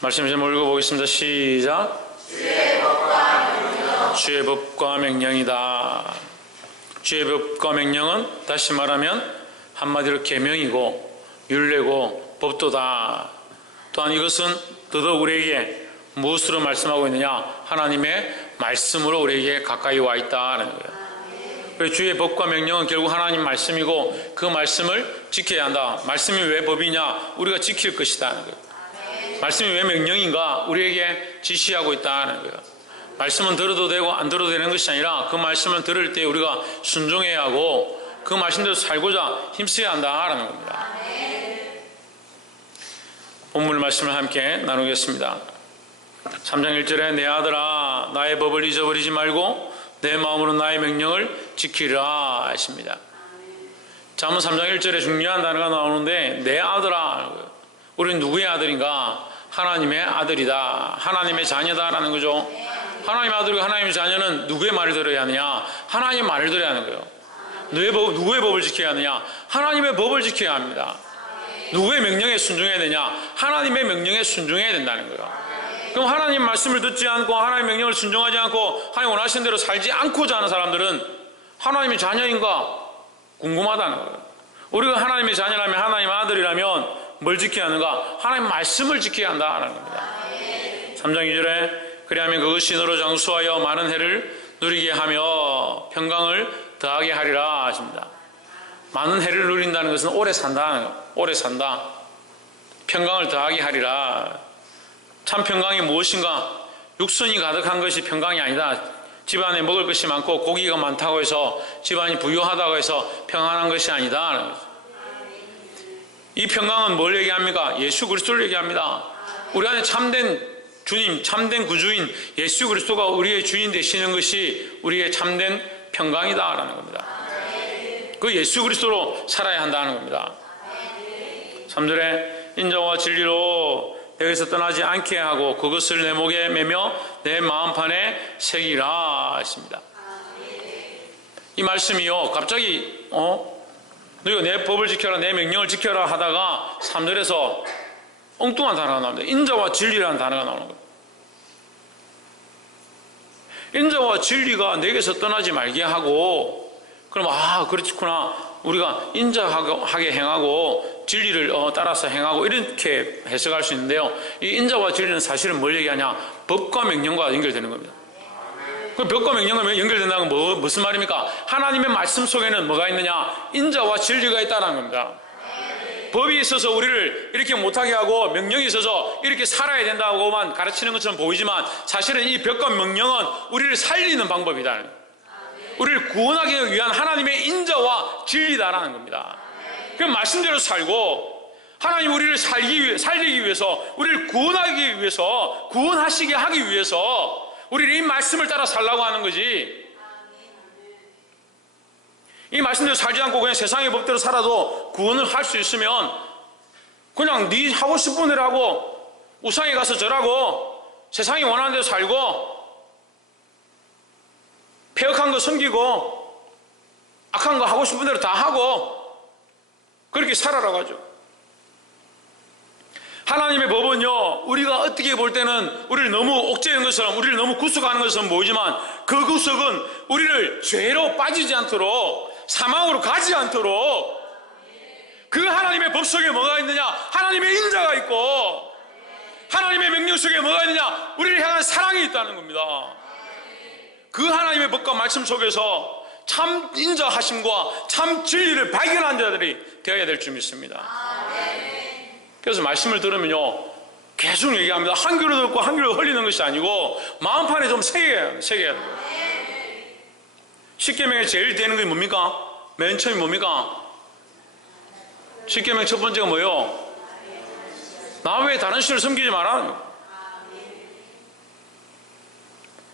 말씀 좀 읽어보겠습니다. 시작. 주의 법과 명령이다. 주의 법과 명령은 다시 말하면 한마디로 계명이고 율례고 법도다. 또한 이것은 더더욱 우리에게 무엇으로 말씀하고 있느냐? 하나님의 말씀으로 우리에게 가까이 와 있다는 거예요. 주의 법과 명령은 결국 하나님 말씀이고 그 말씀을 지켜야 한다. 말씀이 왜 법이냐? 우리가 지킬 것이다 하는 거예요. 말씀이 왜 명령인가? 우리에게 지시하고 있다는 거예요. 말씀은 들어도 되고 안 들어도 되는 것이 아니라 그 말씀을 들을 때 우리가 순종해야 하고 그 말씀대로 살고자 힘써야 한다라는 겁니다. 본문 말씀을 함께 나누겠습니다. 3장 1절에 내 아들아 나의 법을 잊어버리지 말고 내 마음으로 나의 명령을 지키라 하십니다. 잠언 3장 1절에 중요한 단어가 나오는데 내 아들아, 우리는 누구의 아들인가? 하나님의 아들이다. 하나님의 자녀다라는 거죠. 하나님의 아들이고 하나님의 자녀는 누구의 말을 들어야 하느냐? 하나님의 말을 들어야 하는 거예요. 누구의 법을 지켜야 하느냐? 하나님의 법을 지켜야 합니다. 누구의 명령에 순종해야 되냐? 하나님의 명령에 순종해야 된다는 거예요. 그럼 하나님 말씀을 듣지 않고 하나님의 명령을 순종하지 않고 하나님 원하시는 대로 살지 않고자 하는 사람들은 하나님의 자녀인가 궁금하다는 거예요. 우리가 하나님의 자녀라면 하나님의 아들이라면 뭘 지켜야 하는가? 하나님 말씀을 지켜야 한다는 겁니다. 3장 2절에 그리하면 그것이 너로 장수하여 많은 해를 누리게 하며 평강을 더하게 하리라 하십니다. 많은 해를 누린다는 것은 오래 산다는 거예요. 오래 산다. 평강을 더하게 하리라. 참 평강이 무엇인가? 육선이 가득한 것이 평강이 아니다. 집안에 먹을 것이 많고 고기가 많다고 해서 집안이 부유하다고 해서 평안한 것이 아니다. 이 평강은 뭘 얘기합니까? 예수 그리스도를 얘기합니다. 우리 안에 참된 주님, 참된 구주인 예수 그리스도가 우리의 주인 되시는 것이 우리의 참된 평강이다라는 겁니다. 그 예수 그리스도로 살아야 한다는 겁니다. 3절에 인자와 진리로 여기서 떠나지 않게 하고 그것을 내 목에 매며 내 마음판에 새기라 하십니다. 이 말씀이요 갑자기 너희가 내 법을 지켜라 내 명령을 지켜라 하다가 3절에서 엉뚱한 단어가 나옵니다. 인자와 진리라는 단어가 나오는 거예요. 인자와 진리가 내게서 떠나지 말게 하고 그럼 그렇구나 우리가 인자하게 행하고 진리를 따라서 행하고 이렇게 해석할 수 있는데요. 이 인자와 진리는 사실은 뭘 얘기하냐? 법과 명령과 연결되는 겁니다. 그 법과 명령과 연결된다는 건 무슨 말입니까? 하나님의 말씀 속에는 뭐가 있느냐? 인자와 진리가 있다는 겁니다. 법이 있어서 우리를 이렇게 못하게 하고 명령이 있어서 이렇게 살아야 된다고만 가르치는 것처럼 보이지만 사실은 이 법과 명령은 우리를 살리는 방법이다. 우리를 구원하기 위한 하나님의 인자와 진리다라는 겁니다. 그럼 말씀대로 살고 하나님 우리를 살리기 위해서 우리를 구원하기 위해서 구원하시게 하기 위해서 우리를 이 말씀을 따라 살라고 하는 거지. 이 말씀대로 살지 않고 그냥 세상의 법대로 살아도 구원을 할 수 있으면 그냥 네 하고 싶은 대로 하고 우상에 가서 절하고 세상이 원하는 대로 살고 폐역한 거 섬기고 악한 거 하고 싶은 대로 다 하고 그렇게 살아라고 하죠. 하나님의 법은요 우리가 어떻게 볼 때는 우리를 너무 옥죄는 것처럼 우리를 너무 구속하는 것처럼 보이지만 그 구속은 우리를 죄로 빠지지 않도록 사망으로 가지 않도록 그 하나님의 법 속에 뭐가 있느냐? 하나님의 인자가 있고 하나님의 명령 속에 뭐가 있느냐? 우리를 향한 사랑이 있다는 겁니다. 그 하나님의 법과 말씀 속에서 참 인자하심과 참 진리를 발견한 자들이 되어야 될 줄 믿습니다. 그래서 말씀을 들으면요 계속 얘기합니다. 한 귀로 듣고 한 귀로 흘리는 것이 아니고 마음판에 좀 새겨야 돼요. 십계명에 제일 되는 게 뭡니까? 맨 처음이 뭡니까? 십계명 첫 번째가 뭐예요? 나 외에 다른 신을 섬기지 마라.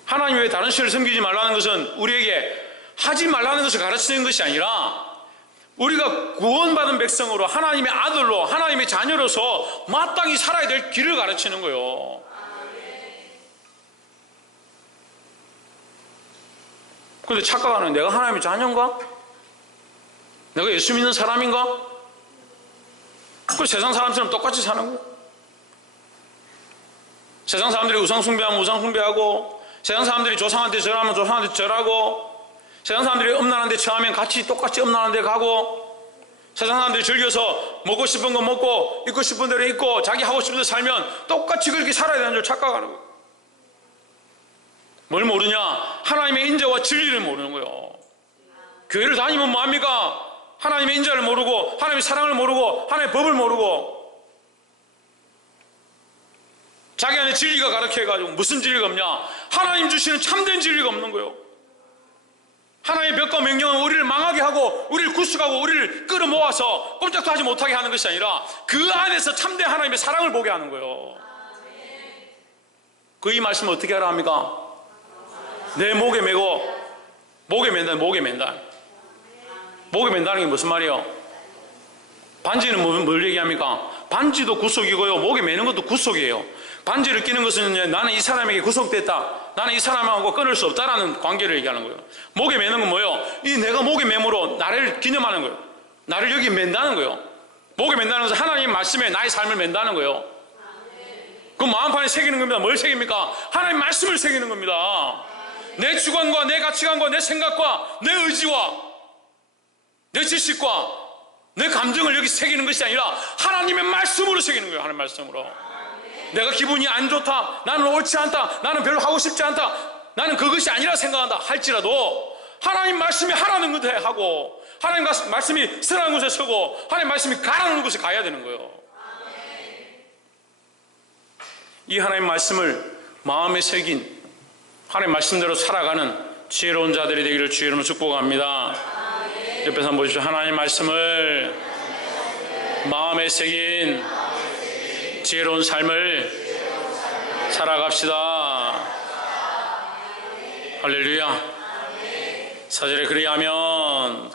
하나님 외에 다른 신을 섬기지 말라는 것은 우리에게 하지 말라는 것을 가르치는 것이 아니라 우리가 구원받은 백성으로 하나님의 아들로 하나님의 자녀로서 마땅히 살아야 될 길을 가르치는 거예요. 그런데 착각하는 내가 하나님의 자녀인가? 내가 예수 믿는 사람인가? 그 세상 사람처럼 똑같이 사는 거예요. 세상 사람들이 우상 숭배하면 우상 숭배하고, 세상 사람들이 조상한테 절하면 조상한테 절하고, 세상 사람들이 음란한데 처하면 같이 똑같이 음란한데 가고, 세상 사람들이 즐겨서 먹고 싶은 거 먹고 입고 싶은 대로 입고 자기 하고 싶은 대로 살면 똑같이 그렇게 살아야 되는 줄 착각하는 거예요. 뭘 모르냐? 하나님의 인자와 진리를 모르는 거예요. 교회를 다니면 뭐합니까? 하나님의 인자를 모르고 하나님의 사랑을 모르고 하나님의 법을 모르고 자기 안에 진리가 가득해가지고 무슨 진리가 없냐? 하나님 주시는 참된 진리가 없는 거예요. 하나님의 벽과 명령은 우리를 망하게 하고 우리를 구속하고 우리를 끌어모아서 꼼짝도 하지 못하게 하는 것이 아니라 그 안에서 참된 하나님의 사랑을 보게 하는 거예요. 그 이 말씀을 어떻게 하라 합니까? 내 목에 메고, 목에 맨다. 목에 맨다. 목에 맨다는 게 무슨 말이에요? 반지는 뭘 얘기합니까? 반지도 구속이고요, 목에 매는 것도 구속이에요. 반지를 끼는 것은 나는 이 사람에게 구속됐다, 나는 이 사람하고 끊을 수 없다라는 관계를 얘기하는 거예요. 목에 매는 건 뭐예요? 이 내가 목에 매므로 나를 기념하는 거예요. 나를 여기 맨다는 거예요. 목에 맨다는 것은 하나님의 말씀에 나의 삶을 맨다는 거예요. 그 마음판에 새기는 겁니다. 뭘 새깁니까? 하나님 말씀을 새기는 겁니다. 내 주관과 내 가치관과 내 생각과 내 의지와 내 지식과 내 감정을 여기 새기는 것이 아니라 하나님의 말씀으로 새기는 거예요. 하나님의 말씀으로. 내가 기분이 안 좋다, 나는 옳지 않다, 나는 별로 하고 싶지 않다, 나는 그것이 아니라 생각한다 할지라도 하나님 말씀이 하라는 것에 하고 하나님 말씀이 서라는 곳에 서고 하나님 말씀이 가라는 곳에 가야 되는 거예요. 이 하나님 말씀을 마음에 새긴 하나님 말씀대로 살아가는 지혜로운 자들이 되기를 주의 이름으로 축복합니다. 옆에서 한번 보십시오. 하나님 말씀을 마음에 새긴 지혜로운 삶을 살아갑시다. 할렐루야. 4절에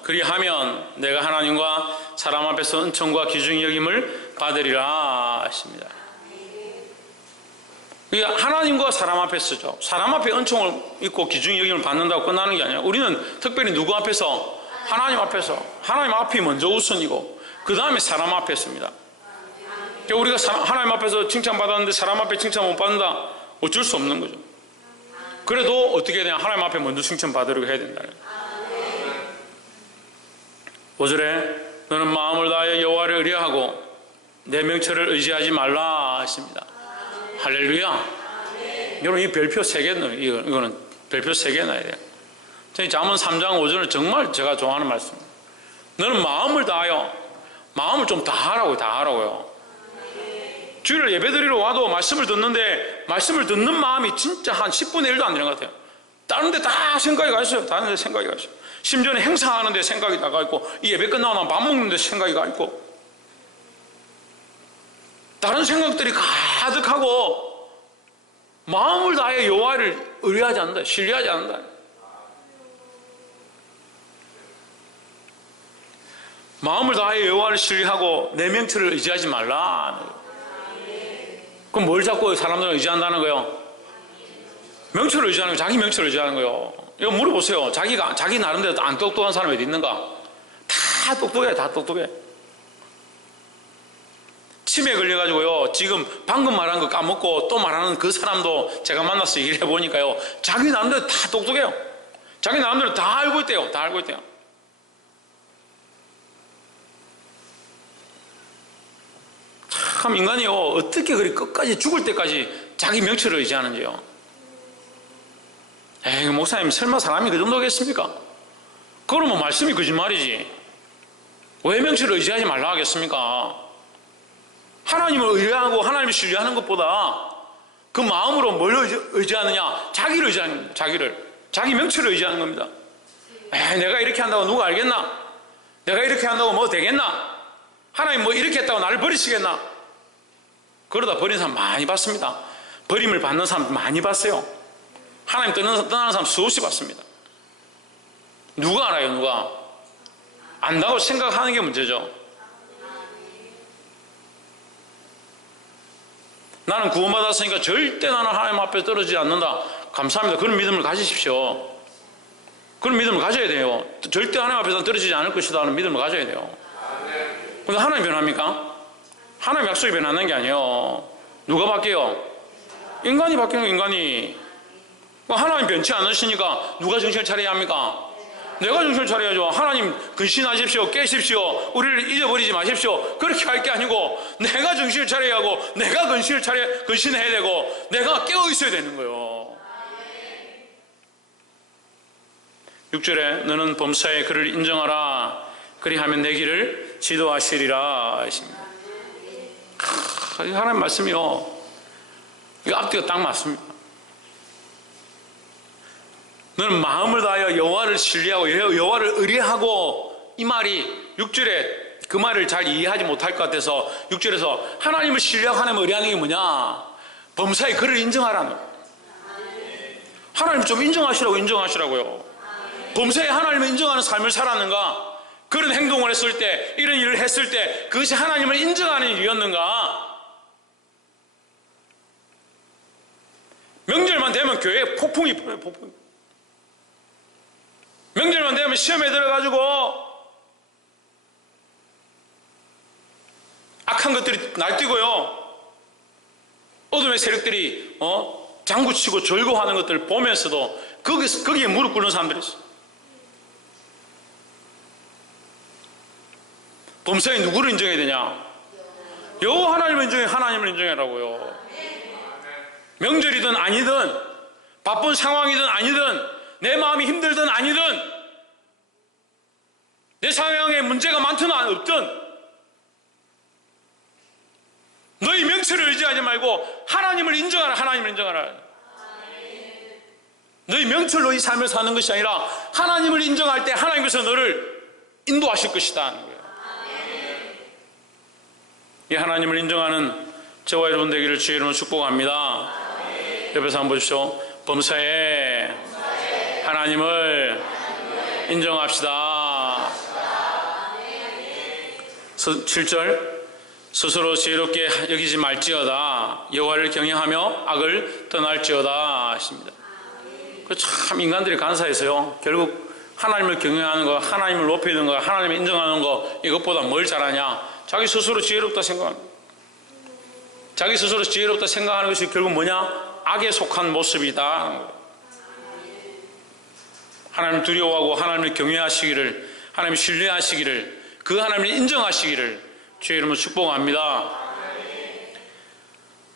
그리하면 내가 하나님과 사람 앞에서 은총과 귀중히 여김을 받으리라 하십니다. 하나님과 사람 앞에서죠. 사람 앞에 은총을 입고 귀중히 여김을 받는다고 끝나는 게 아니라 우리는 특별히 누구 앞에서? 하나님 앞에서. 하나님 앞이 먼저 우선이고 그 다음에 사람 앞에서입니다. 우리가 하나님 앞에서 칭찬받았는데 사람 앞에 칭찬 못 받는다? 어쩔 수 없는 거죠. 그래도 어떻게 해야 되냐? 하나님 앞에 먼저 칭찬받으려고 해야 된다. 5절에 너는 마음을 다하여 여호와를 의뢰하고 내 명철을 의지하지 말라 하십니다. 할렐루야. 여러분 이 별표 3개 넣어요. 이거는 별표 3개 넣어야 돼요. 잠언 3장 5절은 정말 제가 좋아하는 말씀입니다. 너는 마음을 다하여, 마음을 좀 다하라고요. 주일을 예배드리러 와도 말씀을 듣는데 말씀을 듣는 마음이 진짜 한 10분의 1도 안 되는 것 같아요. 다른 데 다 생각이 가 있어요. 다른 데 생각이 가 있어요. 심지어는 행사하는 데 생각이 다 가 있고 이 예배 끝나고 나면 밥 먹는 데 생각이 가 있고 다른 생각들이 가득하고 마음을 다하여 여호와를 의뢰하지 않는다. 신뢰하지 않는다. 마음을 다하여 여호와를 신뢰하고 내 명철을 의지하지 말라. 그럼 뭘 자꾸 사람들은 의지한다는 거예요? 명철을 의지하는 거예요. 자기 명철을 의지하는 거예요. 이거 물어보세요. 자기 나름대로 안 똑똑한 사람이 어디 있는가? 다 똑똑해. 다 똑똑해. 치매에 걸려가지고요, 지금 방금 말한 거 까먹고 또 말하는 그 사람도 제가 만나서 얘기를 해보니까요, 자기 나름대로 다 똑똑해요. 자기 나름대로 다 알고 있대요. 다 알고 있대요. 참 인간이요, 어떻게 그리 끝까지 죽을 때까지 자기 명철을 의지하는지요. 에이, 목사님 설마 사람이 그 정도겠습니까? 그러면 말씀이 거짓말이지. 왜 명철을 의지하지 말라 하겠습니까? 하나님을 의뢰하고 하나님을 신뢰하는 것보다 그 마음으로 뭘 의지하느냐? 자기를 의지하는 겁니다. 자기 명철을 의지하는 겁니다. 에이, 내가 이렇게 한다고 누가 알겠나? 내가 이렇게 한다고 뭐 되겠나? 하나님 뭐 이렇게 했다고 나를 버리시겠나? 그러다 버린 사람 많이 봤습니다. 버림을 받는 사람 많이 봤어요. 하나님 떠나는 사람 수없이 봤습니다. 누가 알아요? 누가? 안다고 생각하는 게 문제죠. 나는 구원받았으니까 절대 나는 하나님 앞에 떨어지지 않는다. 감사합니다. 그런 믿음을 가지십시오. 그런 믿음을 가져야 돼요. 절대 하나님 앞에서 떨어지지 않을 것이다 하는 믿음을 가져야 돼요. 그런데 하나님 변합니까? 하나님 약속이 변하는 게 아니에요. 누가 바뀌어요? 인간이 바뀌는 거, 인간이. 하나님 변치 않으시니까 누가 정신을 차려야 합니까? 내가 정신을 차려야죠. 하나님 근신하십시오. 깨십시오. 우리를 잊어버리지 마십시오. 그렇게 할 게 아니고 내가 정신을 차려야 하고 내가 근신해야 되고 내가 깨어 있어야 되는 거예요. 6절에 너는 범사에 그를 인정하라. 그리하면 내 길을 지도하시리라 하십니다. 하나님 말씀이요. 이거 앞뒤가 딱 맞습니다. 너는 마음을 다하여 여호와를 신뢰하고 여호와를 의뢰하고, 이 말이 6절에 그 말을 잘 이해하지 못할 것 같아서 6절에서 하나님을 신뢰하고 하나님을 의뢰하는 게 뭐냐? 범사에 그를 인정하라는 거예요. 하나님 좀 인정하시라고요. 범사에 하나님을 인정하는 삶을 살았는가? 그런 행동을 했을 때, 이런 일을 했을 때 그것이 하나님을 인정하는 일이었는가? 명절만 되면 교회에 폭풍이 불어요. 폭풍. 명절만 되면 시험에 들어가지고 악한 것들이 날뛰고요. 어둠의 세력들이 장구치고 절거하는 것들을 보면서도 거기에 무릎 꿇는 사람들이 있어요. 범사에 누구를 인정해야 되냐? 여호와 하나님을 인정해. 하나님을 인정해라고요. 명절이든 아니든, 바쁜 상황이든 아니든, 내 마음이 힘들든 아니든, 내 상황에 문제가 많든 없든, 너희 명철을 의지하지 말고 하나님을 인정하라. 하나님을 인정하라. 너희 명철로 이 삶을 사는 것이 아니라 하나님을 인정할 때 하나님께서 너를 인도하실 것이다 하는 거예요. 이 하나님을 인정하는 저와 여러분 되기를 주의 이름으로 축복합니다. 옆에서 한번 보십시오. 범사에 하나님을 인정합시다. 7절 스스로 지혜롭게 여기지 말지어다. 여호와를 경외하며 악을 떠날지어다 하십니다. 참 인간들이 간사해서요, 결국 하나님을 경외하는 거, 하나님을 높이는 거, 하나님을 인정하는 거, 이것보다 뭘 잘하냐? 자기 스스로 지혜롭다 생각합니다. 자기 스스로 지혜롭다 생각하는 것이 결국 뭐냐? 악에 속한 모습이다. 하나님을 두려워하고 하나님을 경외하시기를, 하나님을 신뢰하시기를, 그 하나님을 인정하시기를 주의 이름으로 축복합니다.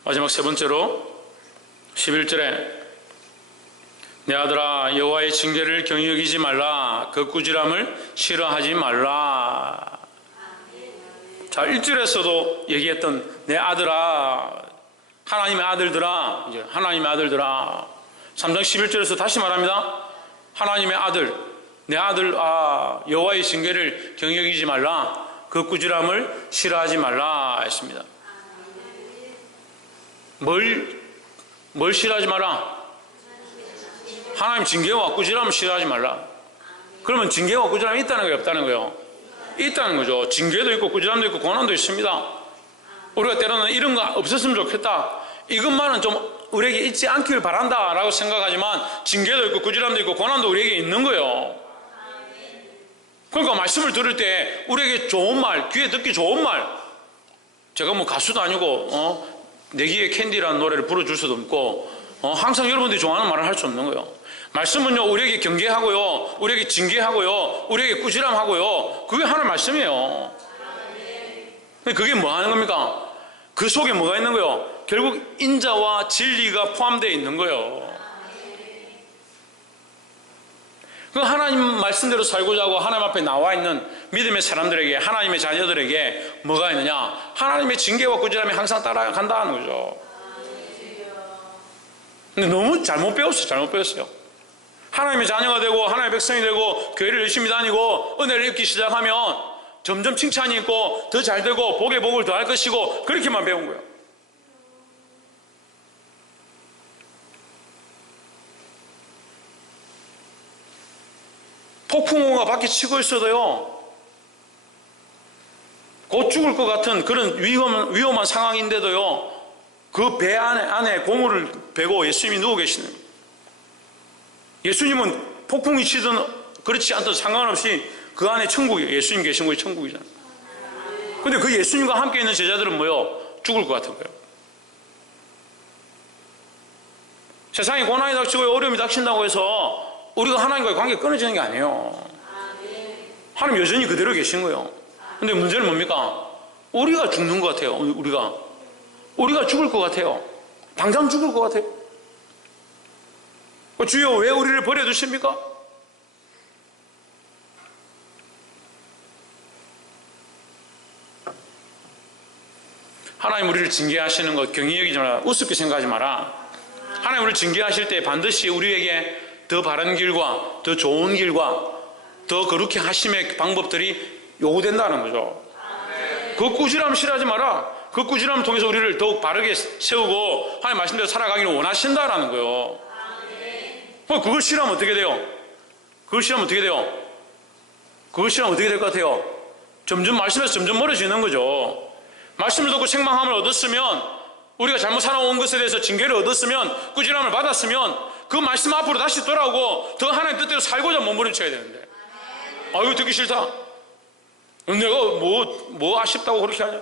마지막 세 번째로 11절에 내 아들아 여호와의 징계를 경히 여기지 말라. 그 꾸지람을 싫어하지 말라. 자, 1절에서도 얘기했던 내 아들아, 하나님의 아들들아, 이제 하나님의 아들들아. 3장 11절에서 다시 말합니다. 하나님의 아들, 내 아들, 여호와의 징계를 경히 여기지 말라. 그 꾸지람을 싫어하지 말라 했습니다. 뭘 싫어하지 마라? 하나님 징계와 꾸지람을 싫어하지 말라. 그러면 징계와 꾸지람이 있다는 거예요, 없다는 거예요? 있다는 거죠. 징계도 있고 꾸지람도 있고 고난도 있습니다. 우리가 때로는 이런 거 없었으면 좋겠다, 이것만은 좀 우리에게 있지 않기를 바란다 라고 생각하지만 징계도 있고 꾸지람도 있고 고난도 우리에게 있는 거예요. 그러니까 말씀을 들을 때 우리에게 좋은 말, 귀에 듣기 좋은 말, 제가 뭐 가수도 아니고 내 귀에 캔디라는 노래를 불러줄 수도 없고 항상 여러분들이 좋아하는 말을 할 수 없는 거예요. 말씀은요, 우리에게 경계하고요, 우리에게 징계하고요, 우리에게 꾸지람하고요, 그게 하나님의 말씀이에요. 그게 뭐 하는 겁니까? 그 속에 뭐가 있는 거예요? 결국 인자와 진리가 포함되어 있는 거예요. 그 하나님 말씀대로 살고자 하고 하나님 앞에 나와 있는 믿음의 사람들에게, 하나님의 자녀들에게 뭐가 있느냐? 하나님의 징계와 꾸지람이 항상 따라간다는 거죠. 근데 너무 잘못 배웠어요. 하나님의 자녀가 되고 하나님의 백성이 되고 교회를 열심히 다니고 은혜를 입기 시작하면 점점 칭찬이 있고 더 잘 되고 복에 복을 더할 것이고, 그렇게만 배운 거예요. 폭풍우가 밖에 치고 있어도요, 곧 죽을 것 같은 그런 위험한 상황인데도요, 그 배 안에 고물을 베고 예수님이 누워 계시는 거예요. 예수님은 폭풍이 치든 그렇지 않든 상관없이 그 안에 천국이에요. 예수님 계신 곳이 천국이잖아요. 근데 그 예수님과 함께 있는 제자들은 뭐요? 죽을 것 같은 거예요. 세상에 고난이 닥치고 어려움이 닥친다고 해서 우리가 하나님과의 관계가 끊어지는 게 아니에요. 하나님 여전히 그대로 계신 거예요. 근데 문제는 뭡니까? 우리가 죽는 것 같아요. 우리가 죽을 것 같아요. 당장 죽을 것 같아요. 주여 왜 우리를 버려두십니까? 하나님 우리를 징계하시는 것 경히 여기지 마라. 우습게 생각하지 마라. 하나님 우리를 징계하실 때 반드시 우리에게 더 바른 길과 더 좋은 길과 더 거룩히 하심의 방법들이 요구된다는 거죠. 그 꾸지람 싫어하지 마라. 그 꾸지람을 통해서 우리를 더욱 바르게 세우고 하나님 말씀대로 살아가기를 원하신다라는 거예요. 그걸 싫어하면 어떻게 돼요? 그걸 싫어하면 어떻게 돼요? 그걸 싫어하면 어떻게 될 것 같아요? 점점 말씀에서 점점 멀어지는 거죠. 말씀을 듣고 책망함을 얻었으면, 우리가 잘못 살아온 것에 대해서 징계를 얻었으면, 꾸지람을 받았으면 그 말씀 앞으로 다시 돌아오고 더 하나님 뜻대로 살고자 몸부림쳐야 되는데, 이거 듣기 싫다. 내가 뭐 아쉽다고 그렇게 하냐?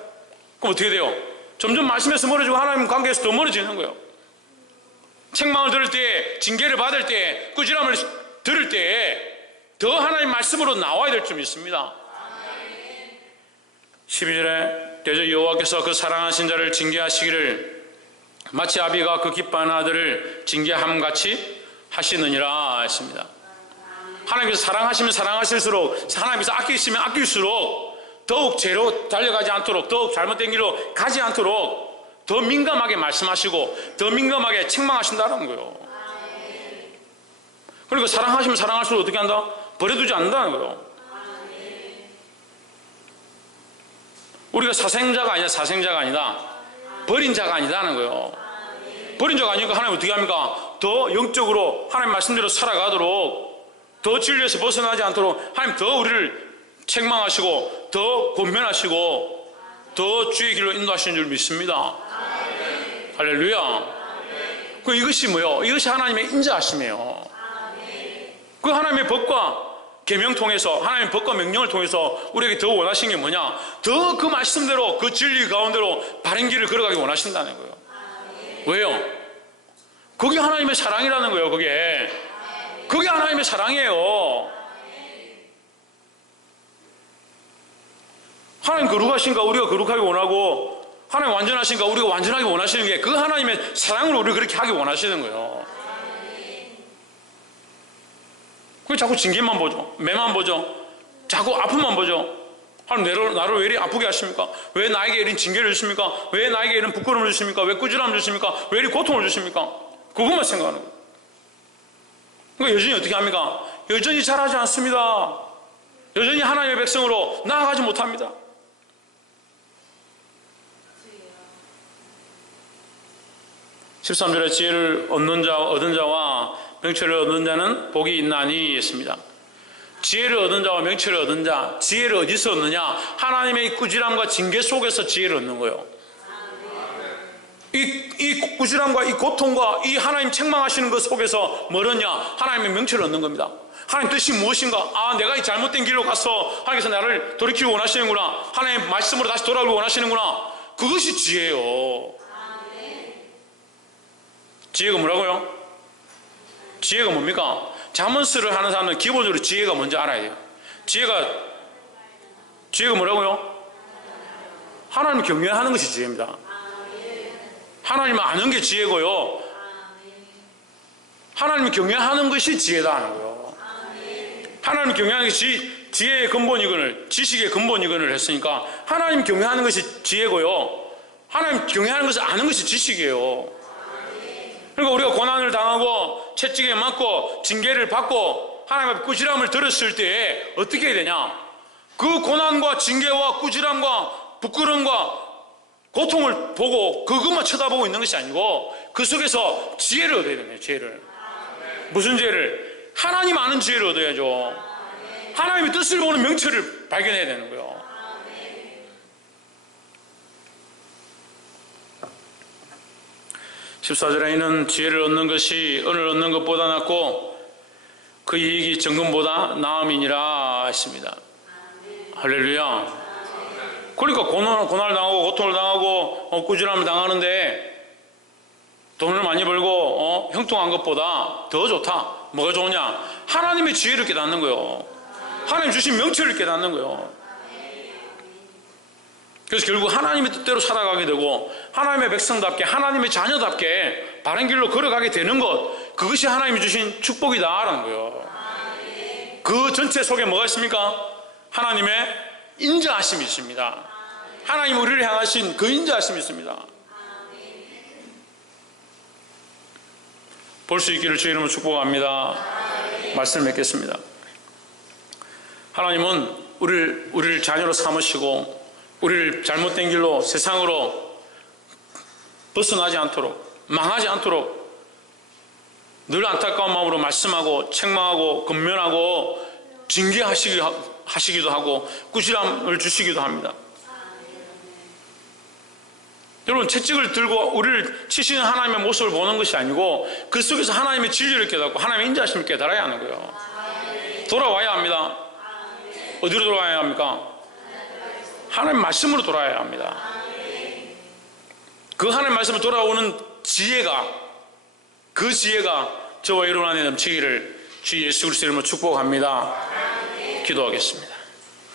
그럼 어떻게 돼요? 점점 말씀에서 멀어지고 하나님 관계에서 더 멀어지는 거예요. 책망을 들을 때, 징계를 받을 때, 꾸지람을 들을 때 더 하나님 말씀으로 나와야 될 줄 믿습니다. 12절에 대저 여호와께서 그 사랑하신 자를 징계하시기를 마치 아비가 그 기뻐하는 아들을 징계함같이 하시느니라 했습니다. 하나님께서 사랑하시면 사랑하실수록, 하나님께서 아끼시면 아낄수록 더욱 죄로 달려가지 않도록, 더욱 잘못된 길로 가지 않도록 더 민감하게 말씀하시고 더 민감하게 책망하신다는 거예요. 그러니까 사랑하시면 사랑할수록 어떻게 한다? 버려두지 않는다는 거예요. 우리가 사생자가 아니다. 버린 자가 아니다는 거예요. 버린 자가 아니니까 하나님 어떻게 합니까? 더 영적으로 하나님 말씀대로 살아가도록, 더 진리에서 벗어나지 않도록 하나님 더 우리를 책망하시고 더 권면하시고 더 주의 길로 인도하시는 줄 믿습니다. 할렐루야. 이것이 뭐요? 이것이 하나님의 인자하심이에요. 그 하나님의 법과 계명 통해서, 하나님의 법과 명령을 통해서 우리에게 더 원하시는 게 뭐냐? 더 그 말씀대로, 그 진리 가운데로 바른 길을 걸어가기 원하신다는 거예요. 왜요? 그게 하나님의 사랑이라는 거예요. 그게 하나님의 사랑이에요. 하나님 거룩하신가 우리가 거룩하게 원하고, 하나님 완전하신가 우리가 완전하게 원하시는 게 그 하나님의 사랑으로 우리를 그렇게 하기 원하시는 거예요. 그 자꾸 징계만 보죠. 매만 보죠. 자꾸 아픔만 보죠. 하나님 나를 왜 이리 아프게 하십니까? 왜 나에게 이런 징계를 주십니까? 왜 나에게 이런 부끄러움을 주십니까? 왜 꾸지람을 주십니까? 왜 이리 고통을 주십니까? 그것만 생각하는 거예요. 그러니까 여전히 어떻게 합니까? 여전히 잘하지 않습니다. 여전히 하나님의 백성으로 나아가지 못합니다. (13절에) 지혜를 얻은 자와 명철을 얻은 자는 복이 있나니 했습니다. 지혜를 얻은 자와 명철을 얻은 자, 지혜를 어디서 얻느냐? 하나님의 꾸지람과 징계 속에서 지혜를 얻는 거예요. 이 꾸지람과 이 고통과 이 하나님 책망하시는 것 속에서 뭘 얻냐? 하나님의 명철을 얻는 겁니다. 하나님 뜻이 무엇인가? 내가 이 잘못된 길로 가서 하나님께서 나를 돌이키기 원하시는구나. 하나님 말씀으로 다시 돌아오기 원하시는구나. 그것이 지혜예요. 지혜가 뭐라고요? 지혜가 뭡니까? 자문스를 하는 사람은 기본적으로 지혜가 뭔지 알아야 돼요. 지혜가 뭐라고요? 하나님 경외하는 것이 지혜입니다. 하나님을 아는 게 지혜고요. 하나님 경외하는 것이 지혜다 하는 거예요. 하나님 경외하는 것이 지혜의 근본이거늘, 지식의 근본이거늘 했으니까 하나님 경외하는 것이 지혜고요. 하나님 경외하는 것을 아는 것이 지식이에요. 그러니까 우리가 고난을 당하고 채찍에 맞고 징계를 받고 하나님 앞에 꾸지람을 들었을 때 어떻게 해야 되냐? 그 고난과 징계와 꾸지람과 부끄러움과 고통을 보고 그것만 쳐다보고 있는 것이 아니고 그 속에서 지혜를 얻어야 되는 거예요. 지혜를. 무슨 지혜를? 하나님 아는 지혜를 얻어야죠. 하나님의 뜻을 보는 명철을 발견해야 되는 거예요. 14절에는 지혜를 얻는 것이 은을 얻는 것보다 낫고 그 이익이 정금보다 나음이니라 했습니다. 할렐루야. 그러니까 고난을 당하고 고통을 당하고 꾸지람을 당하는데 돈을 많이 벌고 형통한 것보다 더 좋다. 뭐가 좋으냐? 하나님의 지혜를 깨닫는 거예요. 하나님 주신 명철을 깨닫는 거예요. 그래서 결국 하나님의 뜻대로 살아가게 되고 하나님의 백성답게 하나님의 자녀답게 바른 길로 걸어가게 되는 것, 그것이 하나님이 주신 축복이다라는 거예요. 그 전체 속에 뭐가 있습니까? 하나님의 인자하심이 있습니다. 하나님 우리를 향하신 그 인자하심이 있습니다. 볼 수 있기를 주의 이름으로 축복합니다. 말씀을 맺겠습니다. 하나님은 우리를 자녀로 삼으시고 우리를 잘못된 길로 세상으로 벗어나지 않도록, 망하지 않도록 늘 안타까운 마음으로 말씀하고 책망하고 권면하고 징계하시기도 하고 꾸지람을 주시기도 합니다. 여러분, 채찍을 들고 우리를 치시는 하나님의 모습을 보는 것이 아니고 그 속에서 하나님의 진리를 깨닫고 하나님의 인자하심을 깨달아야 하는 거예요. 돌아와야 합니다. 어디로 돌아와야 합니까? 하나님 말씀으로 돌아와야 합니다. 그 하나님 말씀으로 돌아오는 지혜가, 그 지혜가 저와 여러분 안에 넘치기를 주 예수 그리스도 이름으로 축복합니다. 기도하겠습니다.